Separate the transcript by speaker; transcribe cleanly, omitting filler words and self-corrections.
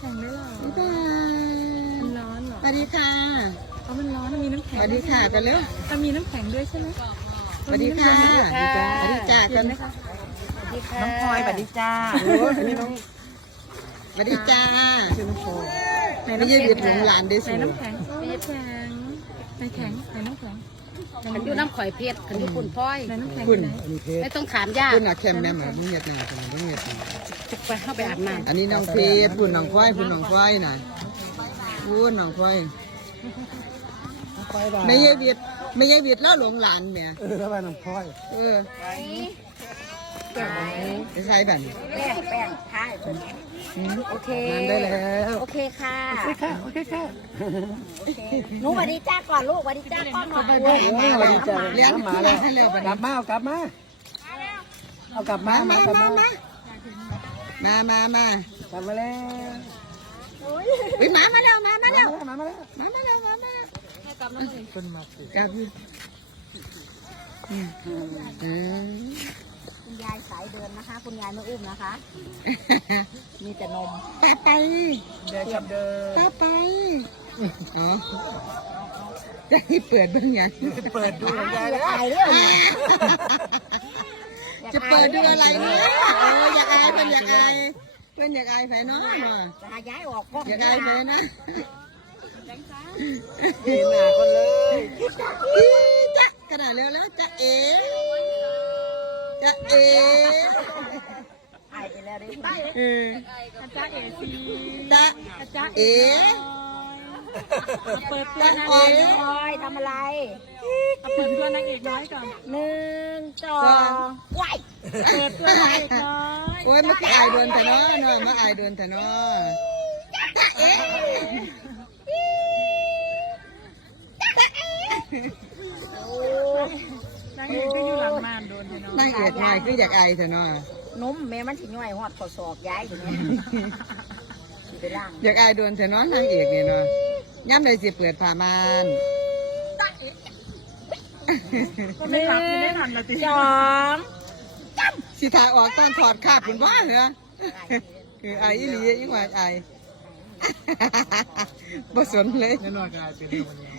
Speaker 1: ข็งด้วยเหรอ
Speaker 2: บ๊ายบาย
Speaker 1: มันร้อนเหรอ
Speaker 2: สวัสดีค่ะ
Speaker 1: เอามันร้อนมันมีน้ำ
Speaker 2: ส
Speaker 1: แข็ง
Speaker 2: วัสดีค่ะกันเร็ว
Speaker 1: มันมีน้ำแข็งด้วยใช่ไหม
Speaker 2: สวัสดีค่ะสวัสดีจ้า
Speaker 1: เย็
Speaker 2: กัน น
Speaker 1: ไหมคะ
Speaker 3: น้องพลอยสวัสดีจ้า
Speaker 2: อันนี้น้องสวัสดีจ้าชื่อน้องโฟ
Speaker 1: ไหน
Speaker 2: ไม่
Speaker 1: น้ำ
Speaker 2: ใช่
Speaker 1: แข็ง
Speaker 2: หยุดถึงหลานได้
Speaker 1: ไหน
Speaker 2: สู
Speaker 1: น้ำแข็งไหนน้ำแข็งไหนแข็งไหนน้ำแข็ง
Speaker 3: ขันอยู่น้ำข่อยเพชรขันอยู่คุณพลอย
Speaker 1: ไหนน้ำแข็ง
Speaker 2: คุณ
Speaker 1: ไหน
Speaker 3: ไม่ต้องถามยาก
Speaker 2: คุณอะแคมแม่หมาต้องเหยียดหน้ากันต้องเหยียดหน้า
Speaker 3: ไปเข้าไปอาบน้
Speaker 2: อันนี้น้องเพชรคุณน้องควายคุณน้องควายน่ะคุณน้องควายไม่ใช่เวียดไม่ใช่เวียดแล้วหลงหลานแม่
Speaker 4: แล้วไปน้องพลอย
Speaker 2: เออไปใส่บัน
Speaker 3: ำแป้งทายโอเค
Speaker 2: งานได้แล้ว
Speaker 3: โอเคค่ะ
Speaker 4: โอเคค่ะโอเคค่ะ
Speaker 3: หนูสวัสดีจ้าก่อนลูกสวัสดีจ้าก่อนหน่อย
Speaker 2: ไปเลี้ยงมาแล้วให้เร็วไป
Speaker 4: กลับมาเอากลับมาเอากลับมา
Speaker 2: มา
Speaker 4: กลับ
Speaker 2: มา
Speaker 4: มา
Speaker 2: มามามา
Speaker 4: กลับมาแล้ว
Speaker 2: อุ้ยมามาแล้วมามาแล้ว
Speaker 4: มาแล้ว
Speaker 2: มามาแล้วมามาแล้ว
Speaker 4: คนมาสิ
Speaker 2: กลับอยู่อืม
Speaker 3: คุณยายสายเดินนะคะ คุณยายไม่อุ้มนะคะ มีแต่นม
Speaker 2: ป้าไป
Speaker 4: เดินกับเดิน
Speaker 2: ป้าไปอ๋อจะให้เปิดบ้างยัง
Speaker 4: เปิดดูของยาย
Speaker 3: อยา
Speaker 4: แล้
Speaker 3: ก
Speaker 4: ว
Speaker 3: อายเรื่อง
Speaker 2: จะเปิดดูอะไรเนี่ยอยากอายเพื่อนอยากอายเพื่อนอยากอายไฟเนาะ
Speaker 3: จะหาย้ายออกกล้อง
Speaker 2: อยากอายไฟนะ
Speaker 4: ดีหน้าคนเลย
Speaker 2: จ๊ะกระดาษเร็วแล้วจ๊ะเอ๋จ๊ะเอ๋
Speaker 3: อายไปแล้วดิ
Speaker 2: เออ
Speaker 1: อาจารย์เอ๋ซี
Speaker 2: จ๊ะ
Speaker 1: อาจารย์
Speaker 2: เอ๋
Speaker 1: เปิดตัวนาง
Speaker 3: โอ้
Speaker 1: เอย ก
Speaker 3: พลอยทำอะไร
Speaker 1: เปิดตัวนางเอกน้อยก่อน
Speaker 3: หนึ่งสองว้าย
Speaker 1: เปิดตัวนางเอกน้อย
Speaker 2: โอ้ยมาอายโดนแต่เนาะเนาะมาอายโดนแต่เนาะจ๊ะเอ๋
Speaker 1: นางเอกก็อยู่หลังม่านโดนไปเนาะ
Speaker 2: นางเอกนายคืออยากอายแต่เนาะ
Speaker 3: นมแม่มันถึงย่อยหอดข้อศอกย้ายอยู่เนี่ยสิไปล่าง
Speaker 2: อยากอายโดนแต่เนาะนางเอกเนี่ยเนาะย่ำเลยสิเปิดผ้าม่าน
Speaker 1: ก็ไม่ทันไม่ได้ทันละสิ
Speaker 3: สอง
Speaker 2: สิทาออกตอนถอดคาบคุณว่าเหรอคืออายอีหลียิ่งกว่าอายบ่สนเลย
Speaker 4: แน่นอนกายเป็นคนนี้